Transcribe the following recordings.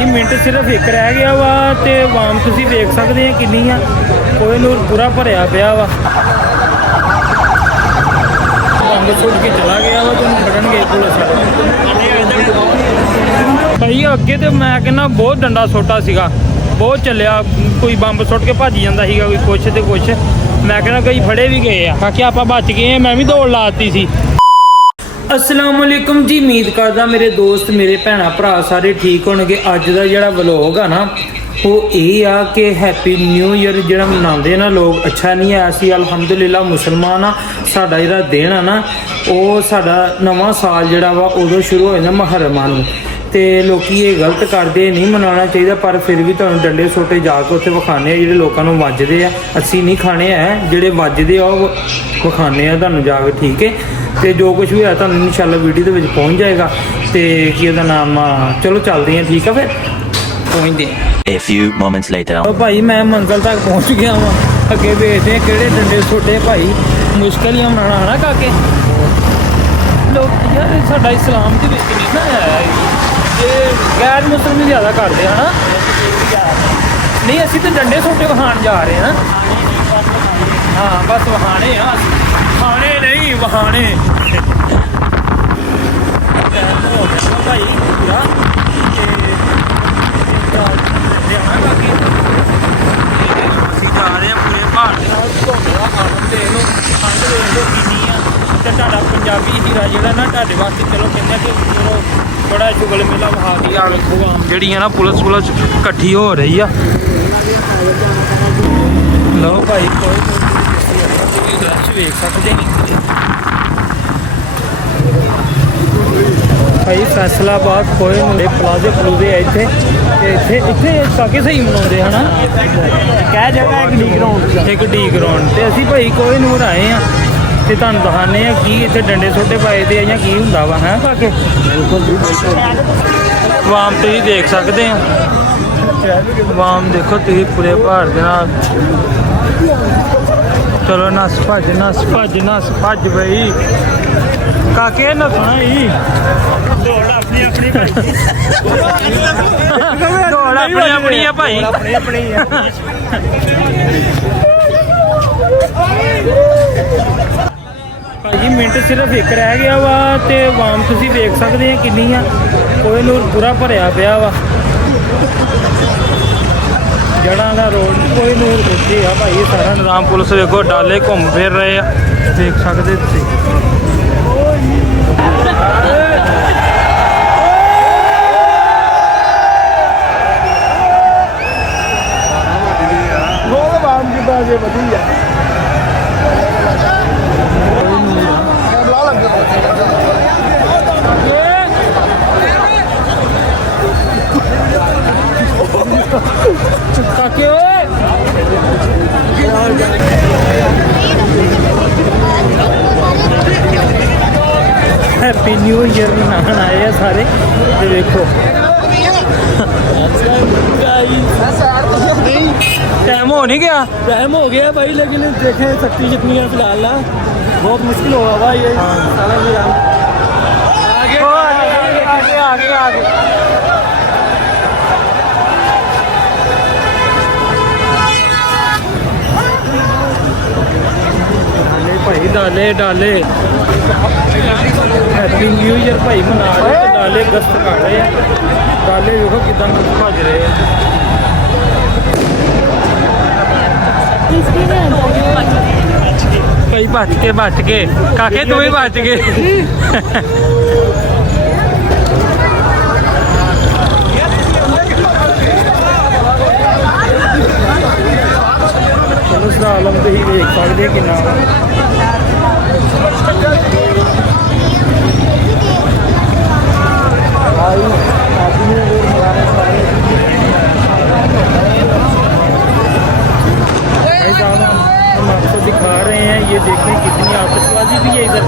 भाई मिनट सिर्फ एक रह गया वा ते वाम तुसीं देख सकते हैं किन्नी आ कोई नूर पूरा भरिया पिया वा बंद छुट के चला गया वा तुम फड़नगे पुलिस भाई अगे तो मैं कहना बहुत डंडा सोटा सीगा बहुत चलिया कोई बंब सुट के भज जाता सीगा कोई कुछ ते कुछ मैं कहना कई फड़े भी गए आ बाकी आप बच गए मैं भी दौड़ लाती सी। अस्सलाम वालेकुम जी उम्मीद करदा मेरे दोस्त मेरे भैन भरा सारे ठीक होणगे। अज दा जिहड़ा व्लॉग आ ना वो ये आ कि हैप्पी न्यू ईयर जिहड़ा मनाते ना लोग अच्छा नहीं है असी अलहमदुलिल्लाह मुसलमान आ साडा जिहड़ा दिन आ ना वो साडा नवां साल जिहड़ा वा उदों शुरू हो जांदा मुहर्रमां नूं ते लोकी ये गलत करते नहीं मनाना चाहिए पर फिर भी तुहानूं डंडे सोटे जाके उत्थे विखाने जिहड़े लोकां नूं वजदे आ असी नहीं खाने है जिहड़े वजदे आ वो विखाने आ तुहानूं जाके ठीक है। तो जो कुछ भी है तुहानूं इंशाअल्लाह वीडियो दे विच पहुंच जाएगा तो की उहदा नाम चलो चलते हैं ठीक है फिर पहुंचते हैं। A few moments later. तो भाई मैं मंजिल तक पहुंच गया वां अगे वेखदे किहड़े डंडे सोटे भाई मुश्किल ही मनाना काके लोग यार साडा इस्लाम दे विच नहीं ना है ये गैर मुस्लिम ज़्यादा करते हैं ना नहीं असी तो डंडे सोटे वहान जा रहे हैं हाँ बस वहाने खाने नहीं वहाने भाई पूरा जा रहे हैं पूरे भारत देख लो ठंड देख लो किन्नी आ तो तुहाडा पंजाबी हीरा जिहड़ा ना तुहाडे वास्ते चलो कहते कि चलो बड़ा शुगल मेला वहा दी आ वेखो आम जिहड़ी है ना पुलिस इकट्ठी हो रही है। लो भाई कोई रश वेख सकते नहीं भाई फैसलाबाद कोई प्लाजे प्लूजे है इत्थे इत्थे काके सही मनाते है ना क्या जगह एक डी ग्राउंड तो असी भाई कोई नूर आए हैं तो तुहानूं दिखाने की इत्थे डंडे सोटे पाए दे या की हुंदा वा है काके वाम तुसीं देख सकते हैं वाम देखो तुसीं पूरे भार दे नाल चलो नस भज बई काके नसना ही दौड़ अपनी है भाई भाजी मिनट सिर्फ एक रह गया वा ते वाम तुसीं देख सकते हैं किन्नी आ कोई नूर पूरा भरिया पिया वा जड़ा का रोड कोई नूर उत्थे आ भाई सारा निजाम पुलिस देखो डाले घूम फिर रहे हैं देख सकते तुसीं हैप्पी न्यू ईयर मनाने आए हैं सारे तो देखो टाइम हो नहीं गया टाइम हो गया भाई लेकिन देखें शक्ति जितनी है फिलहाल ना बहुत मुश्किल होगा भाई ये सारा निजाम आगे भाई डाले हैप्पी न्यू ईयर भाई मना रहे हैं डाले गश्त कर रहे हैं डाले देखो कितना भज रहे हैं भाई बच के काके तू भी बच गए चलो आलम तो ही देख सकते कि ना हम आपको दिखा रहे हैं ये देखें कितनी आतिशबाजी भी है इधर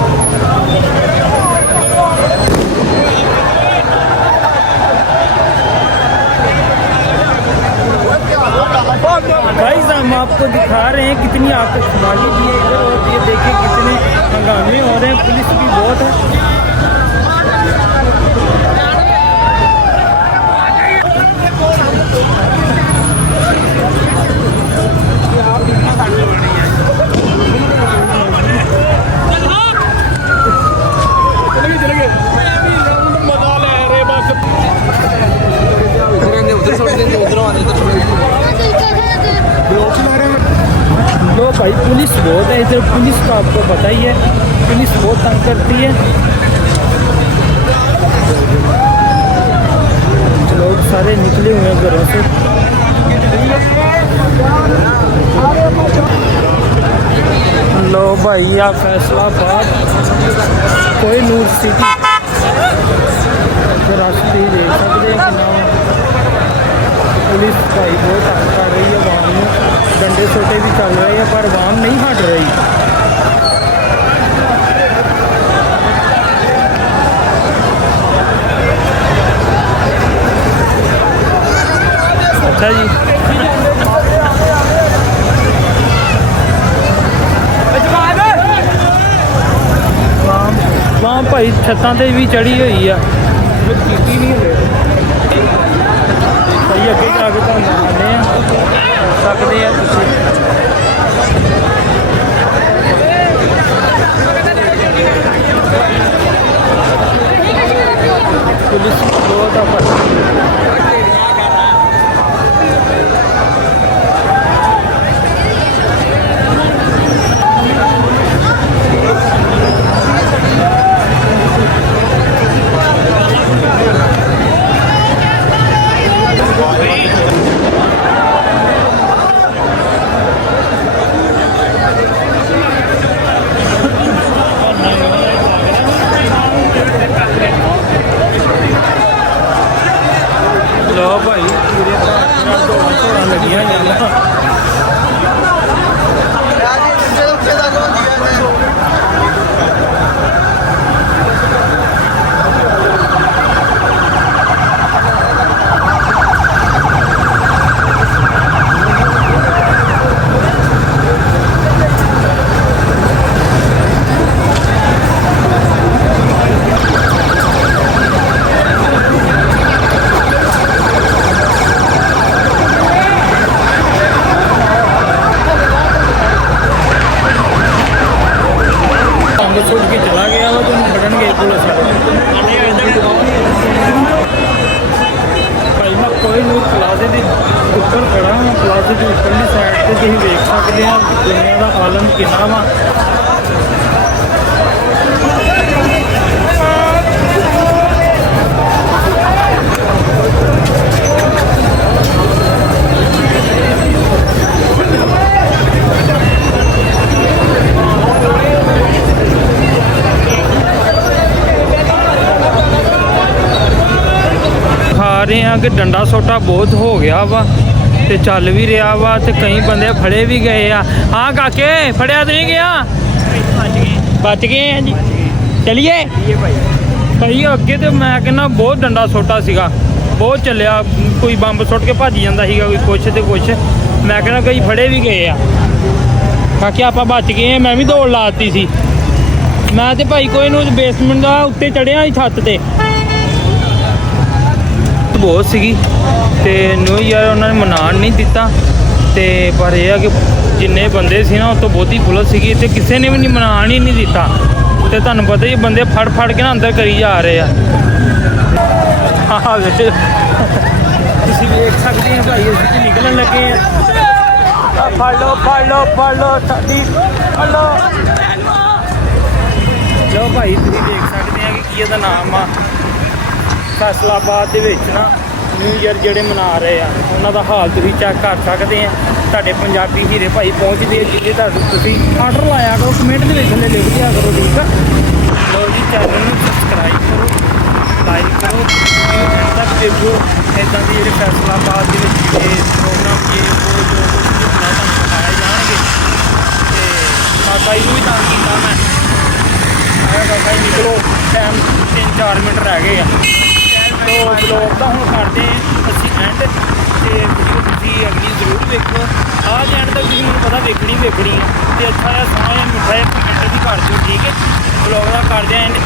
भाई हम आपको दिखा रहे हैं कितनी आतिशबाजी भी है इधर और ये देखें कितने हंगामे हो रहे हैं पुलिस भी बहुत है। ब्लॉक चला रहे हैं। लो भाई पुलिस बहुत है इधर, पुलिस का आपको पता ही है, पुलिस बहुत तंग करती है। लोग सारे निकले हुए हैं घरों से। लो भाई आ फैसलाबाद कोहिनूर सिटी रास्ते देख सकते हैं कितना पुलिस भाई बहुत तंग कर रही है आवाम में। डंडे सोटे भी चल रहे हैं पर आवाम नहीं हट रही। अच्छा जी ਵਾਂ ਭਾਈ ਛੱਤਾਂ ਤੇ ਵੀ ਚੜੀ ਹੋਈ ਆ। ਕੀਤੀ ਨਹੀਂ ਹੈ ਭਾਈ ਅੱਗੇ ਜਾ ਕੇ ਤੁਹਾਨੂੰ ਦਿਖਾਉਂਦੇ ਆ, ਸਕਦੇ ਆ ਤੁਸੀਂ। ਪੁਲਿਸ ਬਹੁਤ ਆ ਭਾਈ। लो भाई पूरे दौड़ा लगिया छोड़ के चला गया वो तो फड़न गए पुलिस भाई। मैं कोहिनूर प्लाजे के ऊपर खड़ा हाँ, प्लाजे की उपरली साइड से तुम देख सकते हैं दुनिया का आलम कितना वा। खा रहे हैं कि डंडा सोटा बहुत हो गया वा ते चल भी रहा वा ते कई बंदे फड़े भी गए आ। हाँ काके फड़िया तो नहीं गया, बच गए हैं जी। चलिए भाई अगे तो मैं कहना बहुत डंडा सोटा सीगा, बहुत चलिया। कोई बंब सुट के भज जाता सीगा, कोई कुछ ते कुछ। मैं कहना कई फड़े भी गए आ। काके आप बच गए हैं, मैं भी दौड़ लाती सी। मैं तो भाई कोई नूं बेसमेंट का उत्ते चढ़िया छत ते बहुत सी ते न्यू ईयर उन्होंने मनान नहीं दिता ते पर यह कि जिन्ने बंदे सी ना उस तो बहुती पुलिस सी ते किसी ने भी नहीं मनान ही नहीं दिता। ते तुहानूं पता ही बंदे फड़ फड़ के ना अंदर करी जा रहे हैं। हाँ तुसीं देख सकते हैं भाई असीं निकलन लगे हैं। फड़ लो साडी फड़ लो। लो भाई तुसीं देख सकते हैं कि की नाम आ फैसलाबाद ਦੇ ਵਿੱਚ ਨਾ ਨਿਊ ਈਅਰ ਜਿਹੜੇ ਮਨਾ ਰਹੇ ਆ ਉਹਨਾਂ ਦਾ ਹਾਲ ਤੁਸੀਂ ਚੈੱਕ ਕਰ ਸਕਦੇ ਆ। ਤੁਹਾਡੇ ਪੰਜਾਬੀ ਹੀਰੇ ਭਾਈ ਪਹੁੰਚਦੇ ਆ ਜਿੱਥੇ ਤੁਸੀਂ ਆਰਡਰ ਲਾਇਆ ਕਰੋ, ਕਮੈਂਟ ਦੇ ਵਿੱਚ ਥੱਲੇ ਲਿਖ ਦਿਆ ਕਰੋ, ਠੀਕ ਆ। ਲੋ ਜੀ ਚੈਨਲ ਨੂੰ ਸਬਸਕ੍ਰਾਈਬ ਕਰੋ, ਲਾਈਕ ਕਰੋ, ਐਂਡ ਤੱਕ ਦੇਖੋ ਇੱਦਾਂ ਦੀ ਜਿਹੜੇ ਫੈਸਲਾਬਾਦ ਦੇ ਵਿੱਚ ਪ੍ਰੋਗਰਾਮ ਇਹ ਉਹ ਜੋ ਕੁਝ ਵੀ ਤੁਹਾਨੂੰ ਦਿਖਾਏ ਜਾਣਗੇ। ਤੇ ਕਾਕਾ ਜੀ ਨੂੰ ਵੀ ਤਾਂ ਕੀਤਾ ਮੈਂ ਕਾਕਾ ਜੀ ਨਿਕਲੋ, ਟਾਈਮ 3-4 ਮਿੰਟ ਰਹਿ ਗਏ ਆ। तो ब्लॉग का हम करते हैं असी एंड तो वीडियो तुम अगली जरूर देखो। आज एंड तक तुम मैं पता देखनी है तो अच्छा या सोहना या मिठा या कमेंट भी कर दो, ठीक है। ब्लॉग का कर दिया एंड।